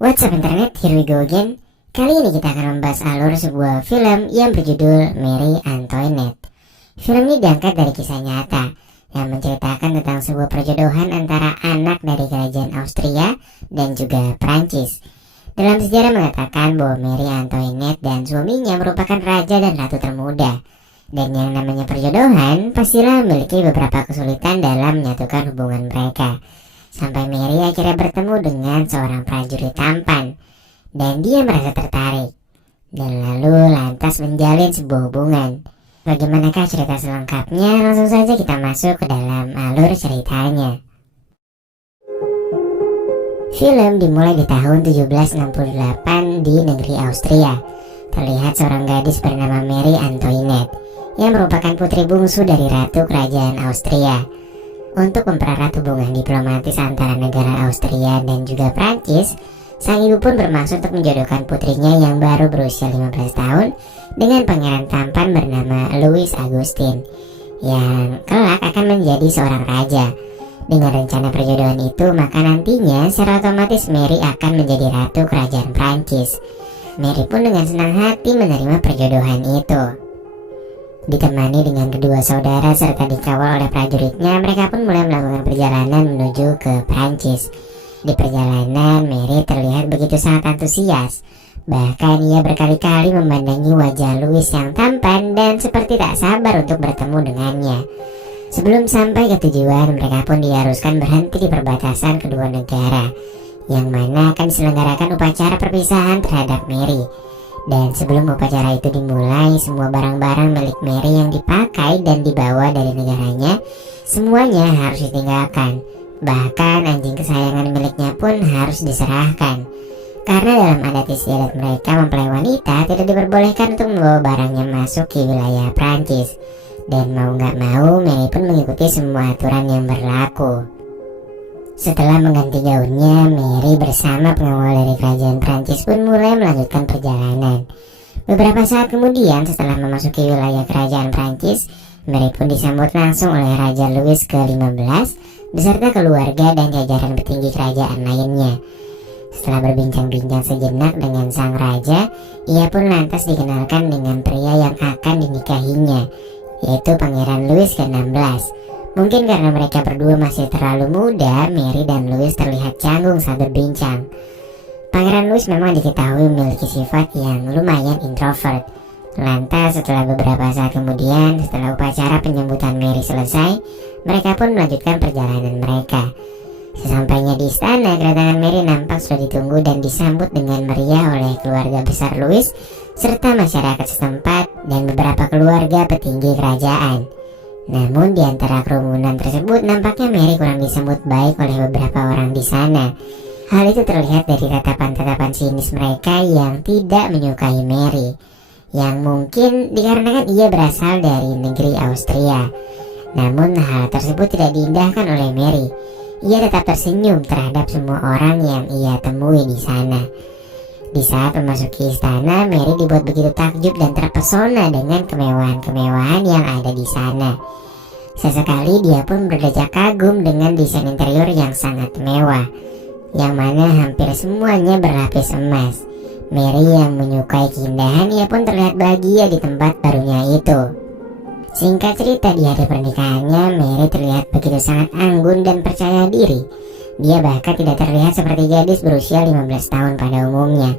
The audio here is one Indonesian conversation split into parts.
What's up internet, here we go again. Kali ini kita akan membahas alur sebuah film yang berjudul Marie Antoinette. Film ini diangkat dari kisah nyata yang menceritakan tentang sebuah perjodohan antara anak dari kerajaan Austria dan juga Prancis. Dalam sejarah mengatakan bahwa Marie Antoinette dan suaminya merupakan raja dan ratu termuda. Dan yang namanya perjodohan pastilah memiliki beberapa kesulitan dalam menyatukan hubungan mereka. Sampai Marie akhirnya bertemu dengan seorang prajurit tampan dan dia merasa tertarik dan lalu lantas menjalin sebuah hubungan. Bagaimanakah cerita selengkapnya? Langsung saja kita masuk ke dalam alur ceritanya. Film dimulai di tahun 1768 di negeri Austria. Terlihat seorang gadis bernama Marie Antoinette yang merupakan putri bungsu dari ratu kerajaan Austria. Untuk mempererat hubungan diplomatis antara negara Austria dan juga Prancis, sang ibu pun bermaksud untuk menjodohkan putrinya yang baru berusia 15 tahun dengan pangeran tampan bernama Louis Augustin yang kelak akan menjadi seorang raja. Dengan rencana perjodohan itu, maka nantinya secara otomatis Marie akan menjadi ratu kerajaan Prancis. Marie pun dengan senang hati menerima perjodohan itu. Ditemani dengan kedua saudara serta dikawal oleh prajuritnya, mereka pun mulai melakukan perjalanan menuju ke Prancis. Di perjalanan, Marie terlihat begitu sangat antusias. Bahkan ia berkali-kali memandangi wajah Louis yang tampan dan seperti tak sabar untuk bertemu dengannya. Sebelum sampai ke tujuan, mereka pun diharuskan berhenti di perbatasan kedua negara, yang mana akan diselenggarakan upacara perpisahan terhadap Marie. Dan sebelum upacara itu dimulai, semua barang-barang milik Marie yang dipakai dan dibawa dari negaranya semuanya harus ditinggalkan. Bahkan anjing kesayangan miliknya pun harus diserahkan. Karena dalam adat istiadat mereka, mempelai wanita tidak diperbolehkan untuk membawa barangnya masuk ke wilayah Prancis. Dan mau gak mau, Marie pun mengikuti semua aturan yang berlaku. Setelah mengganti gaunnya, Marie bersama pengawal dari kerajaan Prancis pun mulai melanjutkan perjalanan. Beberapa saat kemudian, setelah memasuki wilayah kerajaan Prancis, Marie pun disambut langsung oleh Raja Louis ke-15 beserta keluarga dan jajaran petinggi kerajaan lainnya. Setelah berbincang-bincang sejenak dengan sang raja, ia pun lantas dikenalkan dengan pria yang akan dinikahinya, yaitu Pangeran Louis ke-16. Mungkin karena mereka berdua masih terlalu muda, Marie dan Louis terlihat canggung saat berbincang. Pangeran Louis memang diketahui memiliki sifat yang lumayan introvert. Lantas setelah beberapa saat kemudian, setelah upacara penyambutan Marie selesai, mereka pun melanjutkan perjalanan mereka. Sesampainya di istana, kedatangan Marie nampak sudah ditunggu dan disambut dengan meriah oleh keluarga besar Louis serta masyarakat setempat dan beberapa keluarga petinggi kerajaan. Namun di antara kerumunan tersebut nampaknya Marie kurang disambut baik oleh beberapa orang di sana. Hal itu terlihat dari tatapan-tatapan sinis mereka yang tidak menyukai Marie, yang mungkin dikarenakan ia berasal dari negeri Austria. Namun hal tersebut tidak diindahkan oleh Marie. Ia tetap tersenyum terhadap semua orang yang ia temui di sana. Di saat memasuki istana, Marie dibuat begitu takjub dan terpesona dengan kemewahan-kemewahan yang ada di sana. Sesekali dia pun berdecak kagum dengan desain interior yang sangat mewah, yang mana hampir semuanya berlapis emas. Marie yang menyukai keindahan, ia pun terlihat bahagia di tempat barunya itu. Singkat cerita, di hari pernikahannya, Marie terlihat begitu sangat anggun dan percaya diri. Dia bahkan tidak terlihat seperti gadis berusia 15 tahun pada umumnya,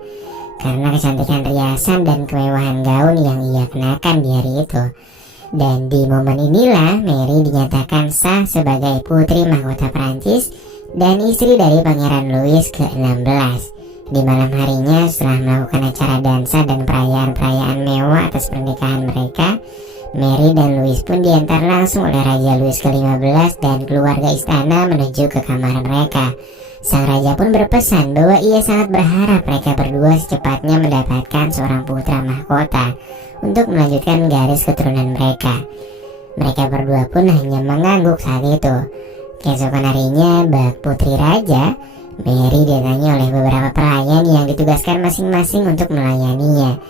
karena kecantikan riasan dan kemewahan gaun yang ia kenakan di hari itu. Dan di momen inilah Marie dinyatakan sah sebagai putri mahkota Prancis dan istri dari Pangeran Louis ke-16. Di malam harinya, setelah melakukan acara dansa dan perayaan-perayaan mewah atas pernikahan mereka, Marie dan Louis pun diantar langsung oleh Raja Louis ke-15 dan keluarga istana menuju ke kamar mereka. Sang raja pun berpesan bahwa ia sangat berharap mereka berdua secepatnya mendapatkan seorang putra mahkota untuk melanjutkan garis keturunan mereka. Mereka berdua pun hanya mengangguk saat itu. Keesokan harinya, bak putri raja, Marie didatangi oleh beberapa pelayan yang ditugaskan masing-masing untuk melayaninya.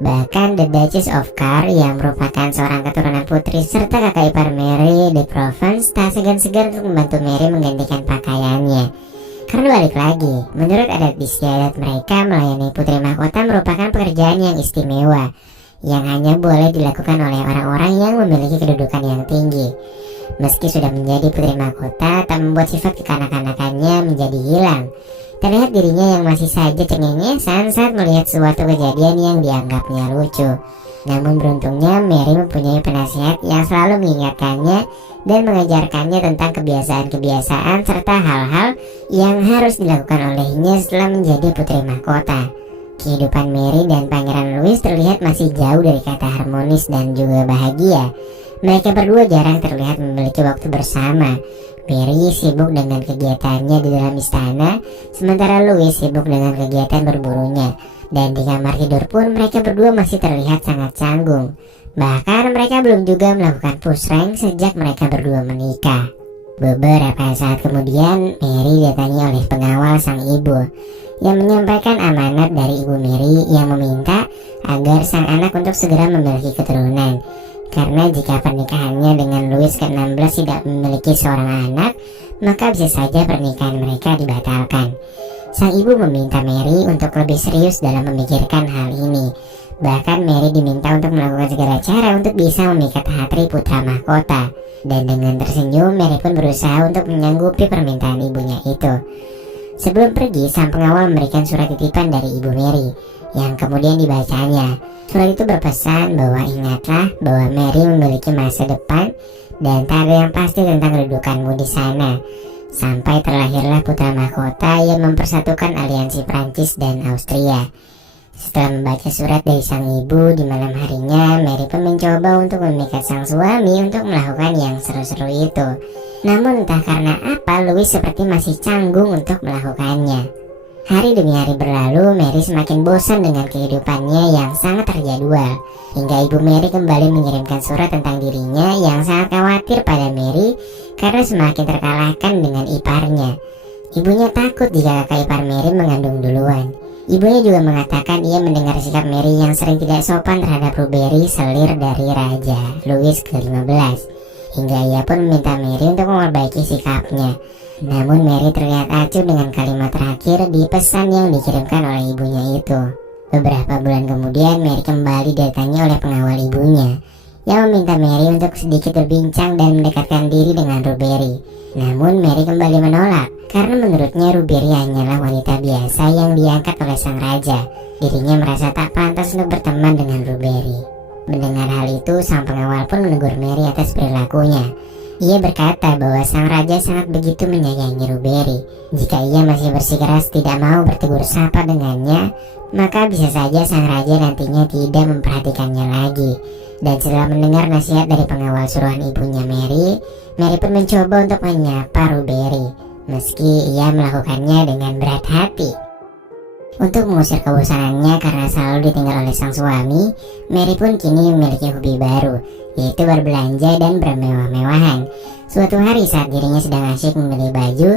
Bahkan The Duchess of Car yang merupakan seorang keturunan putri serta kakak ipar Marie de Provence tak segan-segan untuk membantu Marie menggantikan pakaiannya. Karena balik lagi, menurut adat istiadat mereka, melayani putri mahkota merupakan pekerjaan yang istimewa yang hanya boleh dilakukan oleh orang-orang yang memiliki kedudukan yang tinggi. Meski sudah menjadi putri mahkota, tak membuat sifat kekanak-kanakannya menjadi hilang. Terlihat dirinya yang masih saja cengengesan saat melihat suatu kejadian yang dianggapnya lucu. Namun beruntungnya Mary mempunyai penasihat yang selalu mengingatkannya dan mengajarkannya tentang kebiasaan-kebiasaan serta hal-hal yang harus dilakukan olehnya setelah menjadi putri mahkota. Kehidupan Mary dan Pangeran Louis terlihat masih jauh dari kata harmonis dan juga bahagia. Mereka berdua jarang terlihat memiliki waktu bersama. Mary sibuk dengan kegiatannya di dalam istana, sementara Louis sibuk dengan kegiatan berburunya. Dan di kamar tidur pun mereka berdua masih terlihat sangat canggung. Bahkan mereka belum juga melakukan push rank sejak mereka berdua menikah. Beberapa saat kemudian, Mary didatangi oleh pengawal sang ibu yang menyampaikan amanat dari ibu Mary yang meminta agar sang anak untuk segera memiliki keturunan. Karena jika pernikahannya dengan Louis ke-16 tidak memiliki seorang anak, maka bisa saja pernikahan mereka dibatalkan. Sang ibu meminta Mary untuk lebih serius dalam memikirkan hal ini. Bahkan Mary diminta untuk melakukan segala cara untuk bisa memikat hati putra mahkota. Dan dengan tersenyum, Mary pun berusaha untuk menyanggupi permintaan ibunya itu. Sebelum pergi, sang pengawal memberikan surat titipan dari ibu Mary yang kemudian dibacanya. Surat itu berpesan bahwa ingatlah bahwa Mary memiliki masa depan dan tak ada yang pasti tentang kedudukanmu di sana. Sampai terlahirlah putra mahkota yang mempersatukan aliansi Prancis dan Austria. Setelah membaca surat dari sang ibu di malam harinya, Mary pun mencoba untuk memikat sang suami untuk melakukan yang seru-seru itu. Namun entah karena apa, Louis seperti masih canggung untuk melakukannya. Hari demi hari berlalu, Mary semakin bosan dengan kehidupannya yang sangat terjadwal. Hingga ibu Mary kembali mengirimkan surat tentang dirinya yang sangat khawatir pada Mary karena semakin terkalahkan dengan iparnya. Ibunya takut jika kakak ipar Mary mengandung duluan. Ibunya juga mengatakan ia mendengar sikap Mary yang sering tidak sopan terhadap Rubery, selir dari Raja Louis ke-15. Hingga ia pun meminta Mary untuk memperbaiki sikapnya. Namun Mary terlihat acuh dengan kalimat terakhir di pesan yang dikirimkan oleh ibunya itu. Beberapa bulan kemudian Mary kembali didatangi oleh pengawal ibunya yang meminta Mary untuk sedikit berbincang dan mendekatkan diri dengan Rubery. Namun Mary kembali menolak karena menurutnya Rubery hanyalah wanita biasa yang diangkat oleh sang raja. Dirinya merasa tak pantas untuk berteman dengan Rubery. Mendengar hal itu, sang pengawal pun menegur Mary atas perilakunya. Ia berkata bahwa sang raja sangat begitu menyayangi Rubery. Jika ia masih bersikeras tidak mau bertegur sapa dengannya, maka bisa saja sang raja nantinya tidak memperhatikannya lagi. Dan setelah mendengar nasihat dari pengawal suruhan ibunya Mary, Mary pun mencoba untuk menyapa Rubery, meski ia melakukannya dengan berat hati. Untuk mengusir kebosanannya karena selalu ditinggal oleh sang suami, Mary pun kini memiliki hobi baru, yaitu berbelanja dan bermewah-mewahan. Suatu hari saat dirinya sedang asyik memilih baju,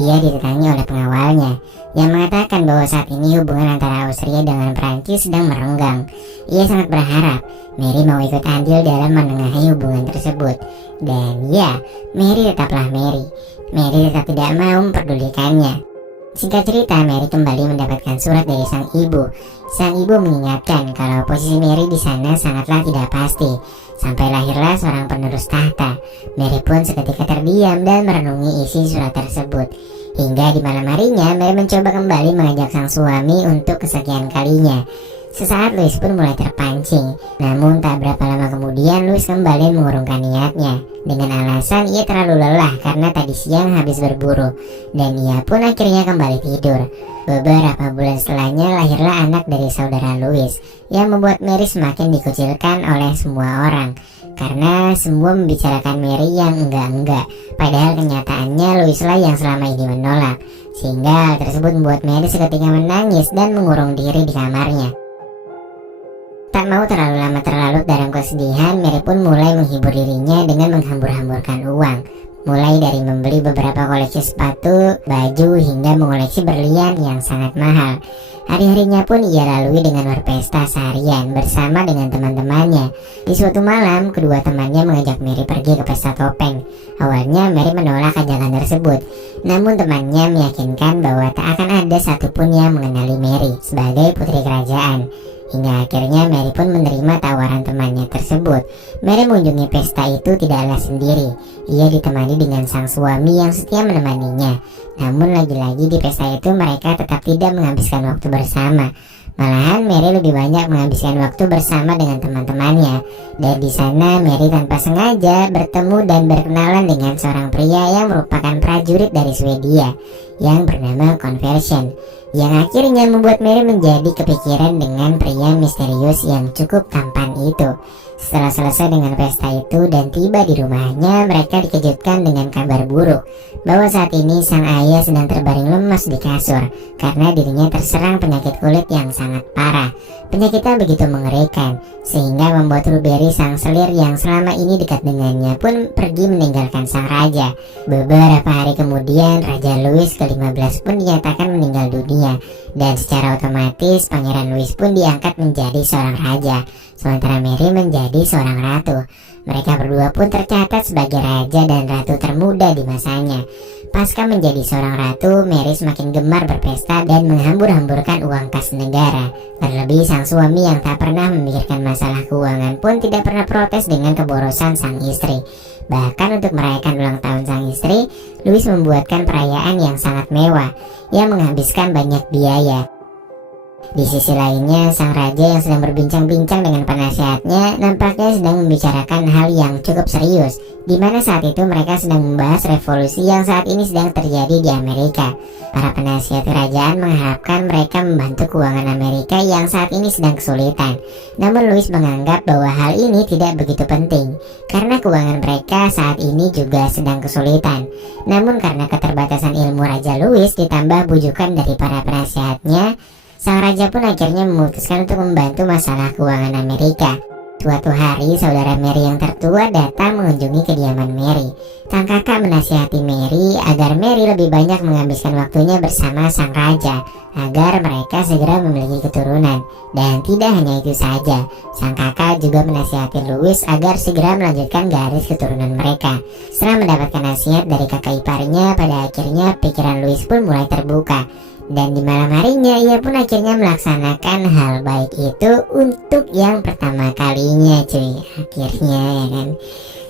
ia didatangi oleh pengawalnya yang mengatakan bahwa saat ini hubungan antara Austria dengan Prancis sedang merenggang. Ia sangat berharap Mary mau ikut andil dalam menengahi hubungan tersebut. Dan ya, Mary tetaplah Mary. Mary tetap tidak mau memperdulikannya. Singkat cerita, Mary kembali mendapatkan surat dari sang ibu. Sang ibu mengingatkan kalau posisi Mary di sana sangatlah tidak pasti. Sampai lahirlah seorang penerus tahta. Mary pun seketika terdiam dan merenungi isi surat tersebut. Hingga di malam harinya, Mary mencoba kembali mengajak sang suami untuk kesekian kalinya. Sesaat Louis pun mulai terpancing. Namun tak berapa lama kemudian Louis kembali mengurungkan niatnya dengan alasan ia terlalu lelah karena tadi siang habis berburu. Dan ia pun akhirnya kembali tidur. Beberapa bulan setelahnya lahirlah anak dari saudara Louis yang membuat Mary semakin dikucilkan oleh semua orang karena semua membicarakan Mary yang enggak-enggak. Padahal kenyataannya Louislah yang selama ini menolak. Sehingga hal tersebut membuat Mary seketika menangis dan mengurung diri di kamarnya. Tak mau terlalu lama terlarut dalam kesedihan, Mary pun mulai menghibur dirinya dengan menghambur-hamburkan uang. mulai dari membeli beberapa koleksi sepatu, baju, hingga mengoleksi berlian yang sangat mahal. Hari-harinya pun ia lalui dengan berpesta seharian bersama dengan teman-temannya. Di suatu malam, kedua temannya mengajak Mary pergi ke pesta topeng. Awalnya Mary menolak ajakan tersebut, namun temannya meyakinkan bahwa tak akan ada satupun yang mengenali Mary sebagai putri kerajaan. Hingga akhirnya Mary pun menerima tawaran temannya tersebut. Mary mengunjungi pesta itu tidaklah sendiri. Ia ditemani dengan sang suami yang setia menemaninya. Namun lagi-lagi di pesta itu mereka tetap tidak menghabiskan waktu bersama. Malahan Mary lebih banyak menghabiskan waktu bersama dengan teman-temannya. Dan di sana Mary tanpa sengaja bertemu dan berkenalan dengan seorang pria yang merupakan prajurit dari Swedia yang bernama Conversion, yang akhirnya membuat Mary menjadi kepikiran dengan pria misterius yang cukup tampan itu. Setelah selesai dengan pesta itu dan tiba di rumahnya, mereka dikejutkan dengan kabar buruk bahwa saat ini sang ayah sedang terbaring lemas di kasur karena dirinya terserang penyakit kulit yang sangat parah. Penyakitnya begitu mengerikan sehingga membuat Rubery sang selir yang selama ini dekat dengannya pun pergi meninggalkan sang raja. Beberapa hari kemudian Raja Louis ke-15 pun dinyatakan meninggal dunia, dan secara otomatis Pangeran Louis pun diangkat menjadi seorang raja, sementara Mary menjadi seorang ratu. Mereka berdua pun tercatat sebagai raja dan ratu termuda di masanya. Pasca menjadi seorang ratu, Mary semakin gemar berpesta dan menghambur-hamburkan uang kas negara. Terlebih sang suami yang tak pernah memikirkan masalah keuangan pun tidak pernah protes dengan keborosan sang istri. Bahkan untuk merayakan ulang tahun sang istri, Louis membuatkan perayaan yang sangat mewah yang menghabiskan banyak biaya. Di sisi lainnya, sang raja yang sedang berbincang-bincang dengan penasehatnya nampaknya sedang membicarakan hal yang cukup serius, di mana saat itu mereka sedang membahas revolusi yang saat ini sedang terjadi di Amerika. Para penasihat kerajaan mengharapkan mereka membantu keuangan Amerika yang saat ini sedang kesulitan. Namun Louis menganggap bahwa hal ini tidak begitu penting, karena keuangan mereka saat ini juga sedang kesulitan. Namun karena keterbatasan ilmu Raja Louis ditambah bujukan dari para penasihatnya, sang raja pun akhirnya memutuskan untuk membantu masalah keuangan Amerika. Suatu hari, saudara Mary yang tertua datang mengunjungi kediaman Mary. Sang kakak menasihati Mary agar Mary lebih banyak menghabiskan waktunya bersama sang raja, agar mereka segera memiliki keturunan. Dan tidak hanya itu saja, sang kakak juga menasihati Louis agar segera melanjutkan garis keturunan mereka. Setelah mendapatkan nasihat dari kakak iparnya, pada akhirnya pikiran Louis pun mulai terbuka. Dan di malam harinya ia pun akhirnya melaksanakan hal baik itu untuk yang pertama kalinya, cuy. Akhirnya, ya kan.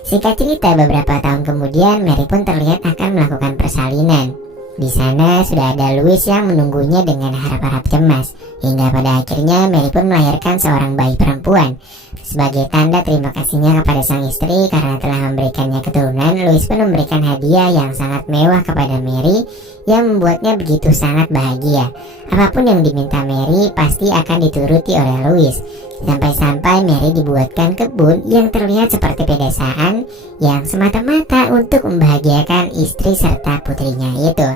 Singkat cerita, beberapa tahun kemudian Mary pun terlihat akan melakukan persalinan. Di sana sudah ada Louis yang menunggunya dengan harap-harap cemas, hingga pada akhirnya Mary pun melahirkan seorang bayi perempuan. Sebagai tanda terima kasihnya kepada sang istri karena telah memberikannya keturunan, Louis pun memberikan hadiah yang sangat mewah kepada Mary yang membuatnya begitu sangat bahagia. Apapun yang diminta Mary pasti akan dituruti oleh Louis. Sampai-sampai Mary dibuatkan kebun yang terlihat seperti pedesaan yang semata-mata untuk membahagiakan istri serta putrinya itu.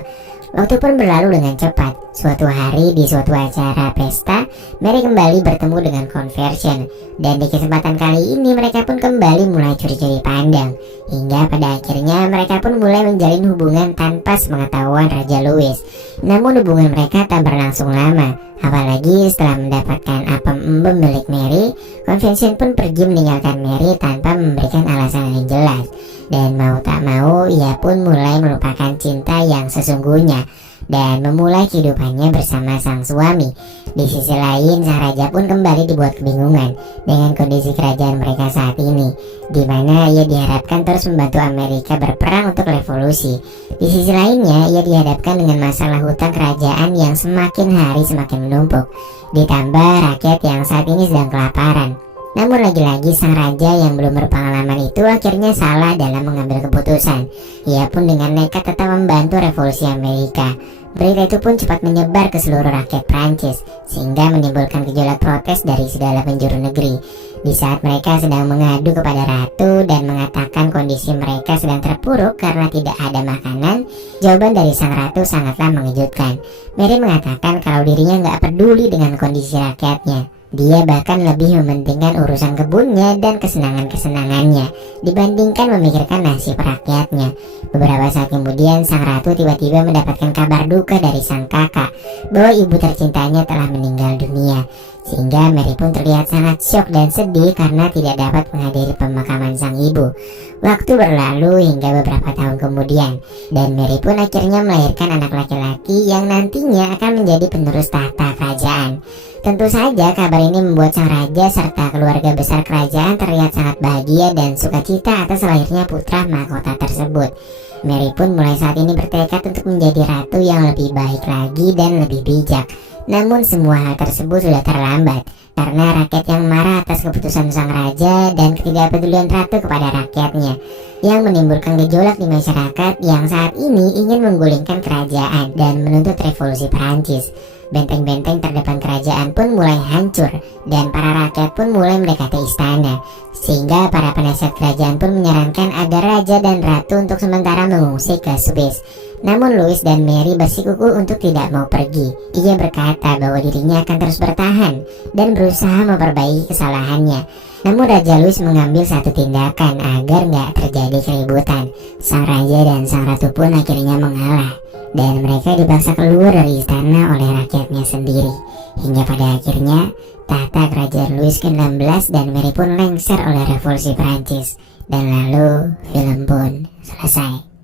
Waktu pun berlalu dengan cepat. Suatu hari di suatu acara pesta, Mary kembali bertemu dengan Conversion, dan di kesempatan kali ini mereka pun kembali mulai curi-curi pandang, hingga pada akhirnya mereka pun mulai menjalin hubungan tanpa sepengetahuan Raja Louis. Namun hubungan mereka tak berlangsung lama, apalagi setelah mendapatkan apem embem milik Mary. Conversion pun pergi meninggalkan Mary tanpa memberikan alasan yang jelas. Dan mau tak mau ia pun mulai melupakan cinta yang sesungguhnya dan memulai kehidupannya bersama sang suami. Di sisi lain, sang raja pun kembali dibuat kebingungan dengan kondisi kerajaan mereka saat ini, di mana ia diharapkan terus membantu Amerika berperang untuk revolusi. Di sisi lainnya, ia dihadapkan dengan masalah hutang kerajaan yang semakin hari semakin menumpuk, ditambah rakyat yang saat ini sedang kelaparan. Namun lagi-lagi sang raja yang belum berpengalaman itu akhirnya salah dalam mengambil keputusan. Ia pun dengan nekat tetap membantu revolusi Amerika. Berita itu pun cepat menyebar ke seluruh rakyat Prancis, sehingga menimbulkan gejolak protes dari segala penjuru negeri. Di saat mereka sedang mengadu kepada ratu dan mengatakan kondisi mereka sedang terpuruk karena tidak ada makanan, jawaban dari sang ratu sangatlah mengejutkan. Mary mengatakan kalau dirinya nggak peduli dengan kondisi rakyatnya. Dia bahkan lebih mementingkan urusan kebunnya dan kesenangan-kesenangannya dibandingkan memikirkan nasib rakyatnya. Beberapa saat kemudian sang ratu tiba-tiba mendapatkan kabar duka dari sang kakak bahwa ibu tercintanya telah meninggal dunia. Sehingga Mary pun terlihat sangat syok dan sedih karena tidak dapat menghadiri pemakaman sang ibu. Waktu berlalu hingga beberapa tahun kemudian, dan Mary pun akhirnya melahirkan anak laki-laki yang nantinya akan menjadi penerus tahta kerajaan. Tentu saja kabar ini membuat sang raja serta keluarga besar kerajaan terlihat sangat bahagia dan sukacita atas lahirnya putra mahkota tersebut. Mary pun mulai saat ini bertekad untuk menjadi ratu yang lebih baik lagi dan lebih bijak. Namun semua hal tersebut sudah terlambat karena rakyat yang marah atas keputusan sang raja dan ketidakpedulian ratu kepada rakyatnya, yang menimbulkan gejolak di masyarakat yang saat ini ingin menggulingkan kerajaan dan menuntut revolusi Perancis. Benteng-benteng terdepan kerajaan pun mulai hancur dan para rakyat pun mulai mendekati istana, sehingga para penasihat kerajaan pun menyarankan agar raja dan ratu untuk sementara mengungsi ke Swiss. Namun Louis dan Mary bersikukuh untuk tidak mau pergi. Ia berkata bahwa dirinya akan terus bertahan dan berusaha memperbaiki kesalahannya. Namun Raja Louis mengambil satu tindakan agar nggak terjadi keributan. Sang raja dan sang ratu pun akhirnya mengalah, dan mereka dipaksa keluar dari istana oleh rakyatnya sendiri. Hingga pada akhirnya tahta kerajaan Louis ke-16 dan Mary pun lengser oleh revolusi Prancis. Dan lalu film pun selesai.